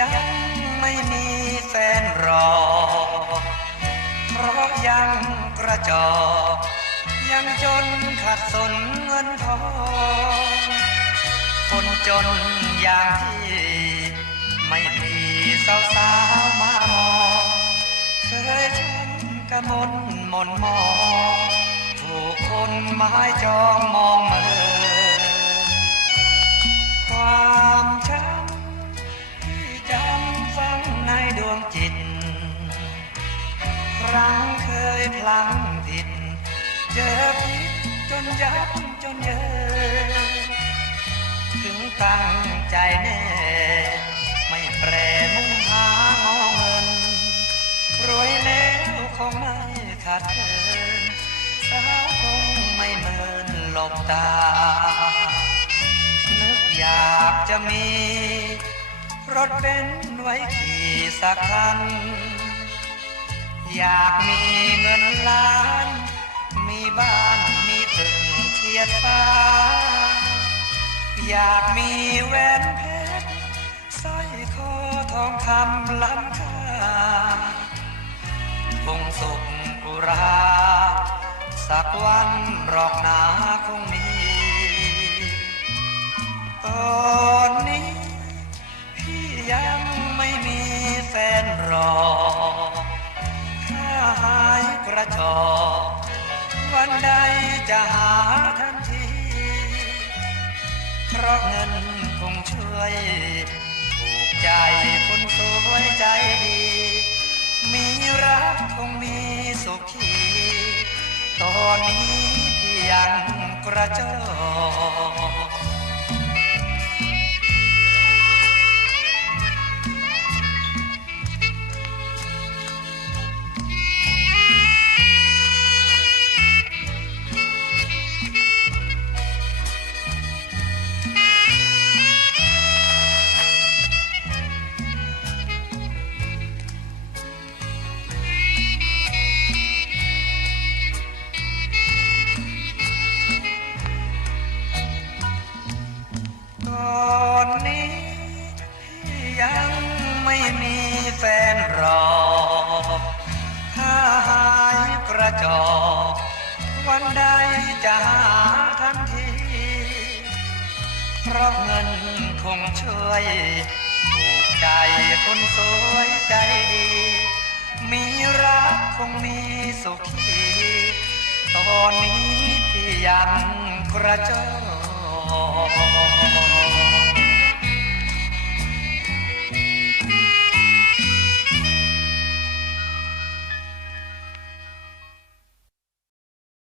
ยังไม่มีแฟนรอ เพราะยังกระจอกยังจนขาดสนเงินทอง คนจนอย่างที่ไม่มีสาวสาวมามองเคยช้ำกระมนหมนมองถูกคนไม้จองมอง ดวงจิต ครั้งเคยพลังผิด เจอพิษจนยับจนเยินถึงตั้งใจแน่ ไม่แปรมุ่งหางอเงิน รวยแล้วคงไม่ขาดเกินสาวคงไม่เมินหลบตา นึกอยากจะมี รถเบนไว้ขี่สักคัน อยากมีเงินล้าน มีบ้านมีตึกเทียดฟ้า อยากมีแหวนเพชรสร้อยคอทองคำล้ำค่าคงสุขอุรา สักวันหรอกหนาคงมีตอ รอถ้าหายกระจอกวันใดจะหาทันที เพราะเงินคงช่วยถูกใจคนสวยใจดี มีรักคงมีสุขี ตอนนี้พี่ยังกระจอก อนนี้พี่ยังไม่มีแฟนรอ ถ้าหายกระจอกวันใดจะหาทันที เพราะเงินคงช่วยถูกใจคนสวยใจดี มีรักคงมีสุขีตอนนี้พี่ยังกระจอก